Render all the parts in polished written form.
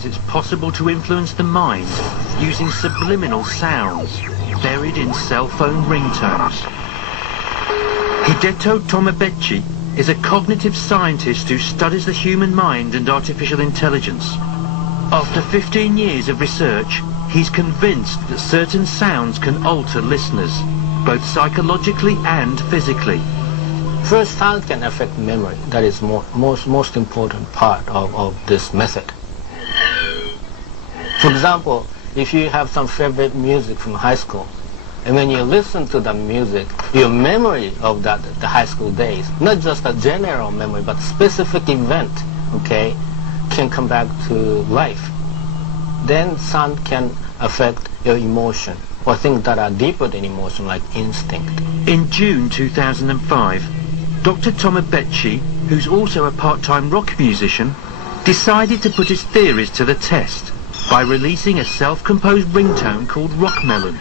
that it's possible to influence the mind using subliminal sounds buried in cell phone ringtones. Hideto Tomobechi is a cognitive scientist who studies the human mind and artificial intelligence. After 15 years of research, he's convinced that certain sounds can alter listeners, both psychologically and physically. First, sound can affect memory. That is most important part of this method. For example, if you have some favorite music from high school, and when you listen to the music, your memory of the high school days, not just a general memory, but specific event, okay, can come back to life. Then sound can affect your emotion, or things that are deeper than emotion, like instinct. In June 2005, Dr. Tomobechi, who's also a part-time rock musician, decided to put his theories to the test by releasing a self-composed ringtone called Rockmelon.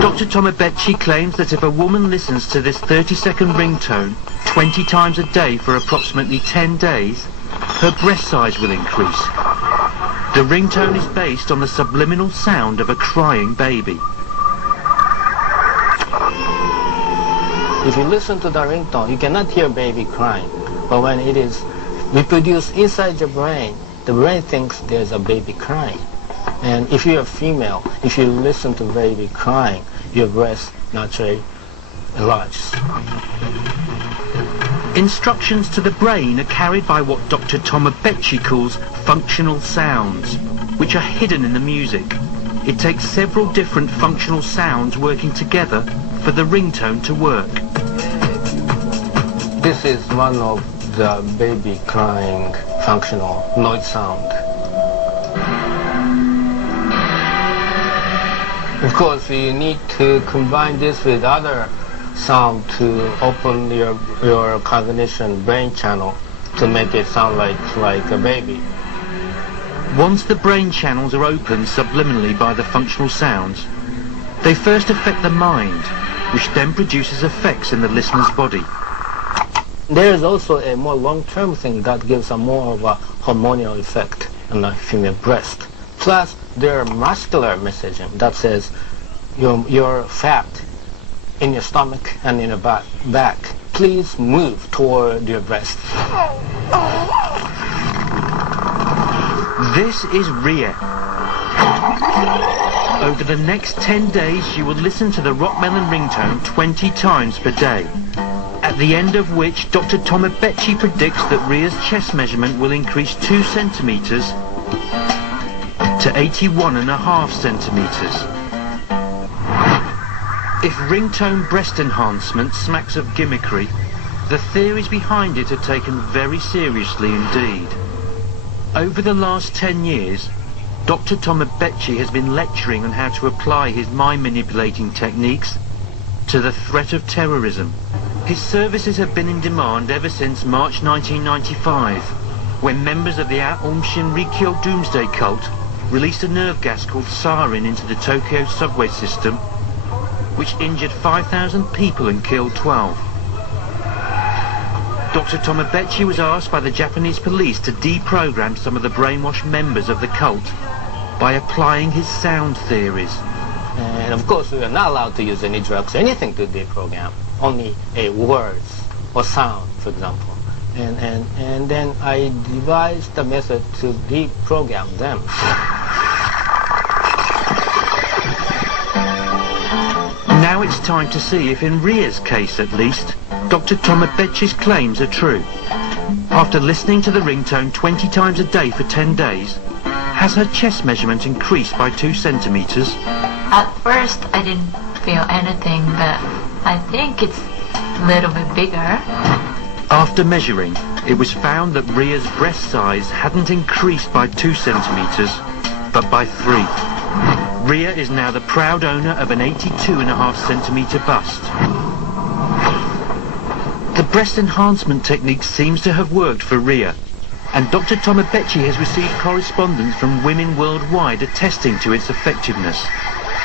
Dr. Tomobechi claims that if a woman listens to this 30-second ringtone 20 times a day for approximately 10 days, her breast size will increase. The ringtone is based on the subliminal sound of a crying baby. If you listen to the ringtone, you cannot hear baby crying. But when it is reproduced inside your brain, the brain thinks there's a baby crying. And if you're a female, if you listen to baby crying, your breast naturally enlarges. Instructions to the brain are carried by what Dr. Tomobechi calls functional sounds, which are hidden in the music. It takes several different functional sounds working together for the ringtone to work. This is one of the baby crying functional noise sound. Of course, you need to combine this with other sound to open your cognition brain channel to make it sound like a baby. Once the brain channels are opened subliminally by the functional sounds, they first affect the mind, which then produces effects in the listener's body. There is also a more long-term thing that gives a more of a hormonal effect on the female breast. Plus, there are muscular messaging that says you're fat in your stomach and in your back. Please move toward your breast. This is Ria. Over the next 10 days, you will listen to the Rockmelon ringtone 20 times per day, at the end of which Dr. Tomobechi predicts that Ria's chest measurement will increase 2 centimeters to 81.5 centimeters. If ringtone breast enhancement smacks of gimmickry, the theories behind it are taken very seriously indeed. Over the last 10 years, Dr. Tomobechi has been lecturing on how to apply his mind-manipulating techniques to the threat of terrorism. His services have been in demand ever since March 1995, when members of the Aum Shinrikyo Doomsday Cult released a nerve gas called sarin into the Tokyo subway system, which injured 5,000 people and killed 12. Dr. Tomobechi was asked by the Japanese police to deprogram some of the brainwashed members of the cult by applying his sound theories. And of course, we are not allowed to use any drugs or anything to deprogram, only words or sound, for example. And then I devised the method to deprogram them. Now it's time to see if in Ria's case at least, Dr. Tomobechi's claims are true. After listening to the ringtone 20 times a day for 10 days, has her chest measurement increased by 2 centimeters? At first I didn't feel anything, but I think it's a little bit bigger. After measuring, it was found that Ria's breast size hadn't increased by 2 centimeters, but by 3. Ria is now the proud owner of an 82.5 centimeter bust. The breast enhancement technique seems to have worked for Ria, and Dr. Tomobechi has received correspondence from women worldwide attesting to its effectiveness.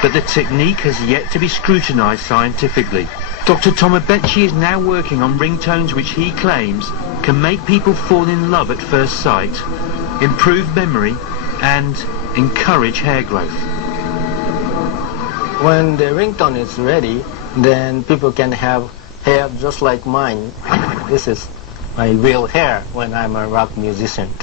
But the technique has yet to be scrutinized scientifically. Dr. Tomobechi is now working on ringtones which he claims can make people fall in love at first sight, improve memory, and encourage hair growth. When the ringtone is ready, then people can have hair just like mine. This is my real hair when I'm a rock musician.